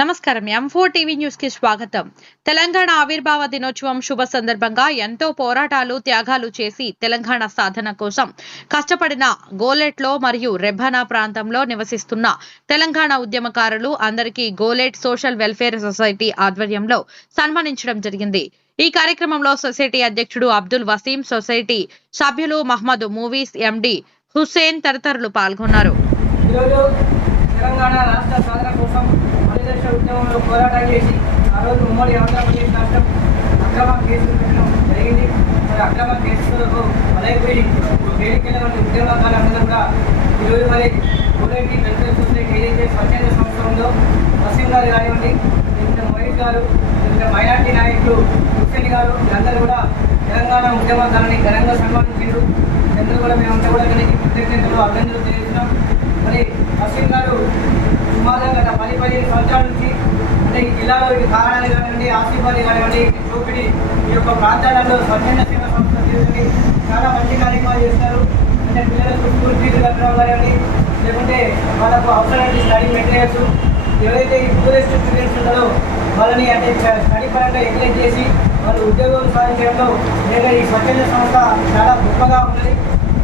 నమస్కారం. M4 TV news కి స్వాగతం. తెలంగాణ ఆవిర్భావ దినోత్సవం శుభ సందర్భంగా ఎంతో పోరాటాలు, త్యాగాలు చేసి తెలంగాణ సాధన కోసం కష్టపడిన గోలెట్లో మరియు రెబ్బన ప్రాంతంలో నివసిస్తున్న తెలంగాణ ఉద్యమకారులు అందరికీ గోలెట్ సోషల్ వెల్ఫేర్ సొసైటీ ఆధ్వర్యంలో సన్మానించడం జరిగింది. ఈ కార్యక్రమంలో సొసైటీ అధ్యక్షుడు అబ్దుల్ వసీం, సొసైటీ సభ్యులు మహమ్మద్ మూవీస్, ఎండి హుస్సేన్ తదితరులు పాల్గొన్నారు. తెలంగాణ రాష్ట్ర సాధన కోసం మలిదశ ఉద్యమంలో పోరాటం చేసి ఆ రోజు ఉమ్మడి ఆంధ్రప్రదేశ్ రాష్ట్రం అక్రమ కేసులు పెట్టడం జరిగింది. మరి అక్రమ కేసులకు బలైపోయి వేడికెళ్ళ ఉద్యమకాలందరూ కూడా ఈరోజు మరి గోలెట్ వెల్ఫేర్ సొసైటీ ఏదైతే స్వచ్ఛంద సంస్థ ఉందో వసీం గారు కానివ్వండి, మోహిత్ గారు, మైనార్టీ నాయకులు హుస్సేన్ గారు వీళ్ళందరూ కూడా తెలంగాణ ఉద్యమకాలని ఘనంగా సన్మానించారు. అందరూ కూడా మేమంతా కూడా దానికి కృతజ్ఞతలు అభినందనలు తెలియజేస్తున్నాం. మరి వసీం గారు సుమారుగా గత 10-15 సంవత్సరాల నుంచి అంటే ఈ జిల్లాలో ఈ కారణాలు కానివ్వండి, ఆసిఫాలి కానివ్వండి, చూపిడి ఈ యొక్క ప్రాంతాలలో స్వచ్ఛంద సేవ సంస్థ తీసుకుని చాలా మంచి కార్యక్రమాలు చేస్తారు. అంటే పిల్లలకు స్కూల్ ఫీజులు కట్టడం కానివ్వండి, లేకుంటే వాళ్ళకు అవసరమైన స్టడీ మెటీరియల్స్ ఎవరైతే ఈ టూరిస్ట్ స్టూడెంట్స్ ఉన్నారో వాళ్ళని అంటే స్టడీ పరంగా ఎంకరేజ్ చేసి వాళ్ళు ఉద్యోగాలు సాధించడంలో లేదా ఈ స్వచ్ఛంద సంస్థ చాలా గొప్పగా ఉన్నది.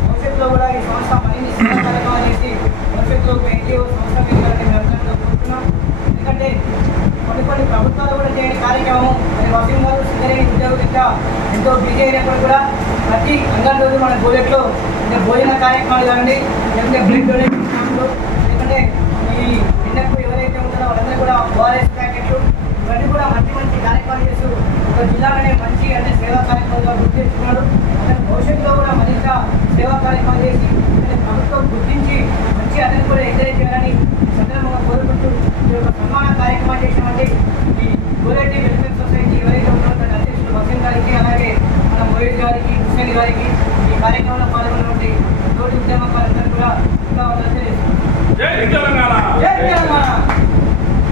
భవిష్యత్తులో కూడా ఈ సంస్థ మరిన్ని సేవా కార్యక్రమాలు చేసి భవిష్యత్తులో ఒక ఎన్జిఓ సంస్థ కోరుతున్నాం. ఎందుకంటే కొన్ని ప్రభుత్వాలు కూడా చేయని కార్యక్రమం మరి వసీం గారు సింగరేణి ఉద్యోగరీత్యా ఎంతో బిజీ అయినప్పుడు కూడా ప్రతి అంగన్ రోజు మన గోలెట్లో అంటే భోజన కార్యక్రమాలు కానివ్వండి, లేకుంటే బ్లడ్ డొనేషన్ క్యాంపులు, లేకుంటే ఈ ఎన్నెప్పు ఎవరైతే ఉంటారో వాళ్ళందరూ కూడా ఓఆర్ఎస్ ప్యాకెట్లు ఇవన్నీ కూడా మంచి కార్యక్రమాలు చేస్తూ ఒక జిల్లాలోనే మంచి అంటే సేవా కార్యక్రమాలుగా గుర్తించుకున్నాడు. అతను భవిష్యత్తులో కూడా మరింత సేవా కార్యక్రమాలు చేసి అంటే ప్రభుత్వం గుర్తించి మంచి అతను కూడా ఎంకరేజ్ చేయాలని సందర్భంగా కోరుకుంటూ ఈ యొక్క సన్మాన కార్యక్రమాలు చేసినటువంటి ఈ గోలెట్ వెల్ఫేర్ సొసైటీ ఎవరైతే ఉన్నారో దాని అధ్యక్షులు వసీం గారికి, అలాగే మన మోహిత్ గారికి, హుస్సేన్ గారికి ఈ కార్యక్రమంలో పాల్గొన్నటువంటి తోటి ఉద్యమకారులందరూ కూడా